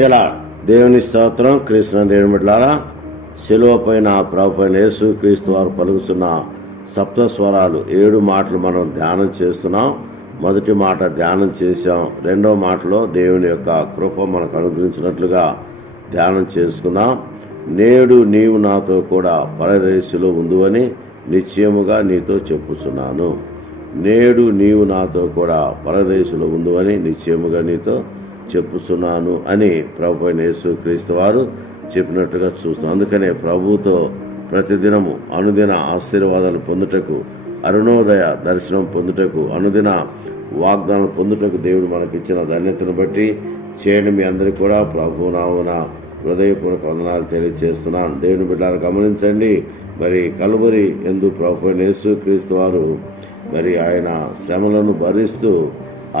ప్రైజల దేవుని స్తోత్రం. క్రీస్తు దేవుని బిడ్డలారా, శిలువ పైన ప్రభు పైన యేసు క్రీస్తు వారు పలుకుతున్న సప్తస్వరాలు 7 మాటలు మనం ధ్యానం చేస్తున్నాం. మొదటి మాట ధ్యానం చేశాం. రెండో మాటలో దేవుని యొక్క కృప మనకు అనుగ్రహించినట్లుగా ధ్యానం చేసుకున్నాం. నేడు నీవు నాతో కూడా పరదేశంలో ఉందువని నిశ్చయముగా నీతో చెప్పుచున్నాను. నేడు నీవు నాతో కూడా పరదేశంలో ఉందువని నిశ్చయముగా నీతో చెప్పుచున్నాను అని ప్రభు అయిన యేసు క్రీస్తు వారు చెప్పినట్టుగా చూస్తాం. అందుకనే ప్రభువుతో ప్రతిదినము అనుదిన ఆశీర్వాదాలు పొందుటకు, అరుణోదయ దర్శనం పొందుటకు, అనుదిన వాగ్దానం పొందుటకు దేవుడు మనకిచ్చిన ధన్యతను బట్టి చేయడం మీ అందరికీ కూడా ప్రభు నామమున హృదయపూర్వక వందనాలు తెలియజేస్తున్నాను. దేవుని బిడ్డలు గమనించండి. మరి కలువరి యందు ప్రభు అయిన యేసు క్రీస్తు వారు మరి ఆయన శ్రమలను భరిస్తూ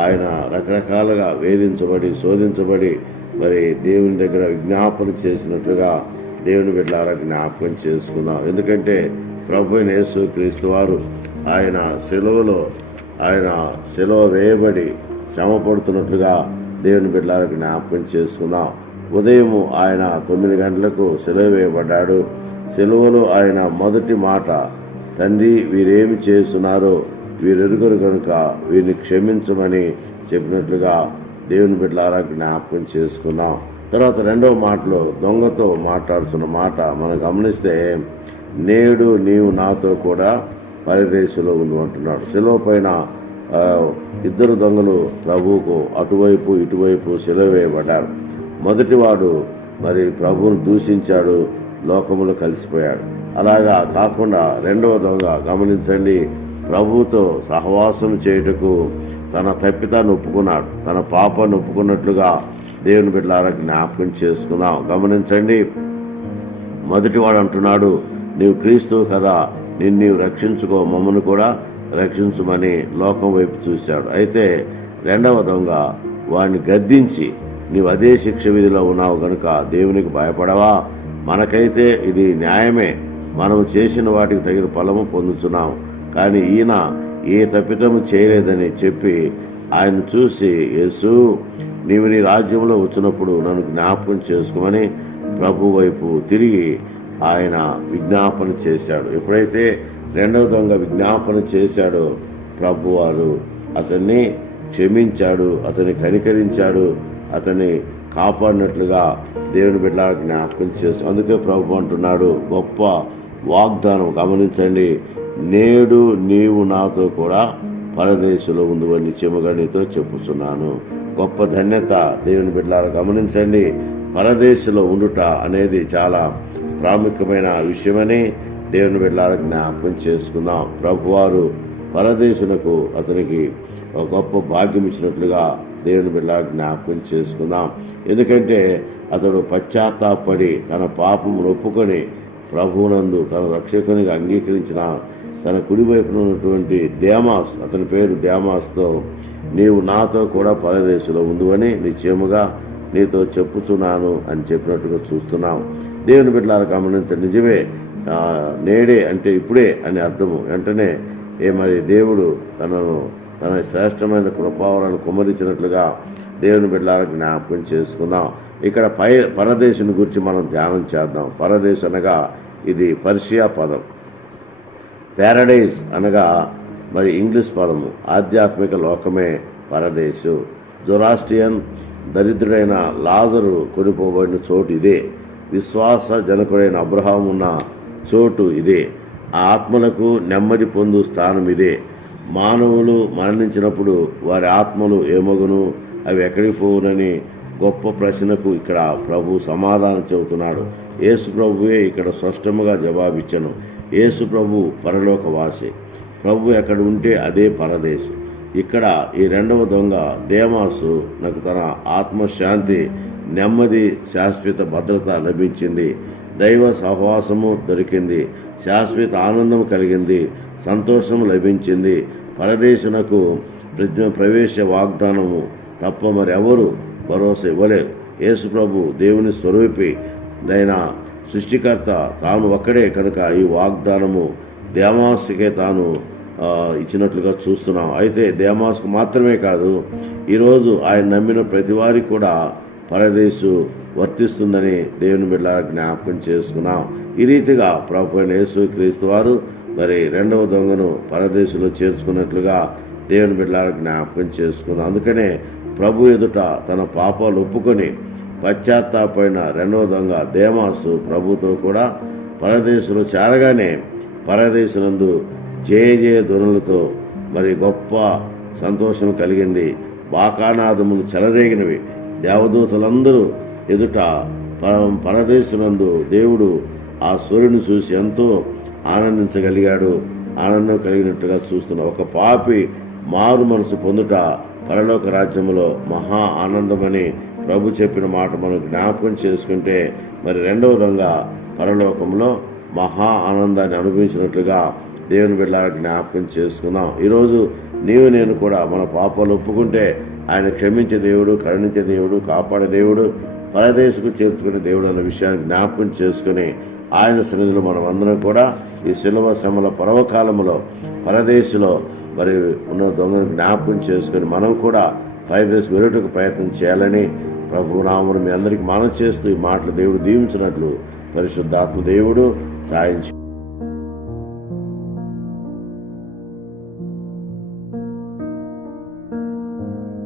ఆయన రకరకాలుగా వేధించబడి శోధించబడి మరి దేవుని దగ్గర విజ్ఞాపన చేసినట్లుగా దేవుని బిడ్డలారా జ్ఞాపకం చేసుకుందాం. ఎందుకంటే ప్రభు అయిన యేసు క్రీస్తు వారు ఆయన శిలువ వేయబడి శ్రమ పడుతున్నట్లుగా దేవుని బిడ్డలారా జ్ఞాపకం చేసుకుందాం. ఉదయము ఆయన 9 గంటలకు సిలువ వేయబడ్డాడు. సిలువలో ఆయన మొదటి మాట, తండ్రి వీరేమి చేస్తున్నారో వీరెరుగరు కనుక వీరిని క్షమించమని చెప్పినట్లుగా దేవుని బిడ్డలారా జ్ఞాపకం చేసుకున్నాం. తర్వాత రెండవ మాటలో దొంగతో మాట్లాడుతున్న మాట మనం గమనిస్తే, నేడు నీవు నాతో కూడా పరదేశంలో ఉందంటున్నాడు. శిలువ పైన 2 దొంగలు ప్రభువుకు అటువైపు ఇటువైపు సిలువ వేయబడ్డారు. మొదటివాడు మరి ప్రభువును దూషించాడు, లోకములో కలిసిపోయాడు. అలాగా కాకుండా రెండవ దొంగ గమనించండి, ప్రభువుతో సహవాసం చేయుటకు తన తప్పితాన్ని ఒప్పుకున్నాడు. తన పాపాన్ని ఒప్పుకున్నట్లుగా దేవుని బిడ్డలారా జ్ఞాపకం చేసుకుందాం. గమనించండి, మొదటివాడు అంటున్నాడు, నీవు క్రీస్తువు కదా, నీవు రక్షించుకో, మమ్మల్ని కూడా రక్షించమని లోకం వైపు చూశాడు. అయితే రెండవ దొంగ వాడిని గద్దించి, నీవు అదే శిక్ష విధిలో ఉన్నావు కనుక దేవునికి భయపడవా? మనకైతే ఇది న్యాయమే, మనము చేసిన వాటికి తగిన ఫలము పొందుతున్నాం. కానీ ఈయన ఏ తప్పిదము చేయలేదని చెప్పి ఆయన చూసి, యేసు నీవు నీ రాజ్యంలో వచ్చినప్పుడు నన్ను జ్ఞాపకం చేసుకోమని ప్రభు వైపు తిరిగి ఆయన విజ్ఞాపన చేశాడు. ఎప్పుడైతే రెండవ దొంగ విజ్ఞాపన చేశాడో ప్రభువారు అతన్ని క్షమించాడు, అతన్ని కనికరించాడు, అతన్ని కాపాడినట్లుగా దేవుని బిడ్డ జ్ఞాపకం చేస్తాడు. అందుకే ప్రభు అంటున్నాడు గొప్ప వాగ్దానం. గమనించండి, నేడు నీవు నాతో కూడా పరదేశంలో ఉందని నిశ్చయముగా నీతో చెప్పుచున్నాను. గొప్ప ధన్యత దేవుని బిడ్డలారా. గమనించండి, పరదేశంలో ఉండుట అనేది చాలా ప్రాముఖ్యమైన విషయమని దేవుని బిడ్డలారా జ్ఞాపకం చేసుకుందాం. ప్రభువారు పరదేశులకు అతనికి ఒక గొప్ప భాగ్యం ఇచ్చినట్లుగా దేవుని బిడ్డలారా జ్ఞాపకం చేసుకుందాం. ఎందుకంటే అతడు పశ్చాత్తాపడి తన పాపమును ఒప్పుకొని ప్రభువునందు తన రక్షకునిగా అంగీకరించిన తన కుడివైపున ఉన్నటువంటి దేమాస్, అతని పేరు దేమాస్తో, నీవు నాతో కూడా పరదేశంలో ఉందువని నిశ్చయముగా నీతో చెప్పుచున్నాను అని చెప్పినట్టుగా చూస్తున్నాం. దేవుని బిడ్డలారా గమనించండి, నిజమే, నేడే అంటే ఇప్పుడే అని అర్థము. వెంటనే మరి దేవుడు తన శ్రేష్టమైన కృపావరాలను కుమ్మరించినట్లుగా దేవుని బిడ్డలారా జ్ఞాపకం చేసుకుందాం. ఇక్కడ పరదేశం గురించి మనం ధ్యానం చేద్దాం. పరదేశ్ అనగా ఇది పర్షియా పదం. ప్యారడైజ్ అనగా మరి ఇంగ్లీష్ పదము. ఆధ్యాత్మిక లోకమే పరదేశు. జొరాస్ట్రియన్ దరిద్రుడైన లాజరు కొనిపోబడిన చోటు ఇదే. విశ్వాస జనకుడైన అబ్రహాం ఉన్న చోటు ఇదే. ఆ ఆత్మలకు నెమ్మది పొందు స్థానం ఇదే. మానవులు మరణించినప్పుడు వారి ఆత్మలు ఏమగును, అవి ఎక్కడికి పోవునని గొప్ప ప్రశ్నకు ఇక్కడ ప్రభు సమాధానం చెబుతున్నాడు. యేసు ప్రభువే ఇక్కడ స్పష్టముగా జవాబిచ్చను. యేసు ప్రభు పరలోకవాసి. ప్రభు ఎక్కడ ఉంటే అదే పరదేశం. ఇక్కడ ఈ రెండవ దొంగ దేమాసు నాకు తన ఆత్మశాంతి, నెమ్మది, శాశ్వత భద్రత లభించింది. దైవ సహవాసము దొరికింది. శాశ్వత ఆనందం కలిగింది. సంతోషం లభించింది. పరదేశునకు ప్రవేశ వాగ్దానము తప్ప మరి ఎవరు భరోసా ఇవ్వలేరు. యేసు ప్రభు దేవుని స్వరూపి దైన సృష్టికర్త తాను ఒక్కడే కనుక ఈ వాగ్దానము దేమాసుకే తాను ఇచ్చినట్లుగా చూస్తున్నాం. అయితే దేమాసుకు మాత్రమే కాదు, ఈరోజు ఆయన నమ్మిన ప్రతి వారికి కూడా పరదేశు వర్తిస్తుందని దేవుని బిడ్డలారా జ్ఞాపకం చేసుకున్నాం. ఈ రీతిగా ప్రభు అయిన యేసుక్రీస్తు వారు మరి రెండవ దొంగను పరదేశులో చేర్చుకున్నట్లుగా దేవుని బిడ్డలారా జ్ఞాపకం చేసుకున్నాం. అందుకనే ప్రభు ఎదుట తన పాపాలు ఒప్పుకొని పశ్చాత్తాపైన రెండవ దొంగ దేమాసు ప్రభుతో కూడా పరదేశులు చేరగానే పరదేశులందు జయ ధ్వనులతో మరి గొప్ప సంతోషం కలిగింది. బాకానాదములు చెలరేగినవి. దేవదూతలందరూ ఎదుట పరదేశులందు దేవుడు ఆ సూర్యుని చూసి ఎంతో ఆనందించగలిగాడు. ఆనందం కలిగినట్టుగా చూస్తున్న ఒక పాపి మారు మనసు పొందుట పరలోక రాజ్యంలో మహా ఆనందమని ప్రభు చెప్పిన మాట మనం జ్ఞాపకం చేసుకుంటే మరి రెండవ దొంగ పరలోకంలో మహా ఆనందాన్ని అనుభవించినట్లుగా దేవుని బిడ్డలారా జ్ఞాపకం చేసుకుందాం. ఈరోజు నీవు నేను కూడా మన పాపాలు ఒప్పుకుంటే ఆయన క్షమించే దేవుడు, కరుణించే దేవుడు, కాపాడే దేవుడు, పరదేశకు చేర్చుకునే దేవుడు అన్న విషయాన్ని జ్ఞాపకం చేసుకుని ఆయన సన్నిధిలో మనం అందరం కూడా ఈ శిలువ శ్రమల పర్వకాలంలో పరదేశంలో మరి ఉన్న దొంగను జ్ఞాపకం చేసుకుని మనం కూడా పరదేశం వెలుటకు ప్రయత్నం చేయాలని ప్రభు నామమున మీ అందరికీ మనం చేస్తూ ఈ మాటలు దేవుడు దీవించినట్లు పరిశుద్ధాత్మ దేవుడు సాయం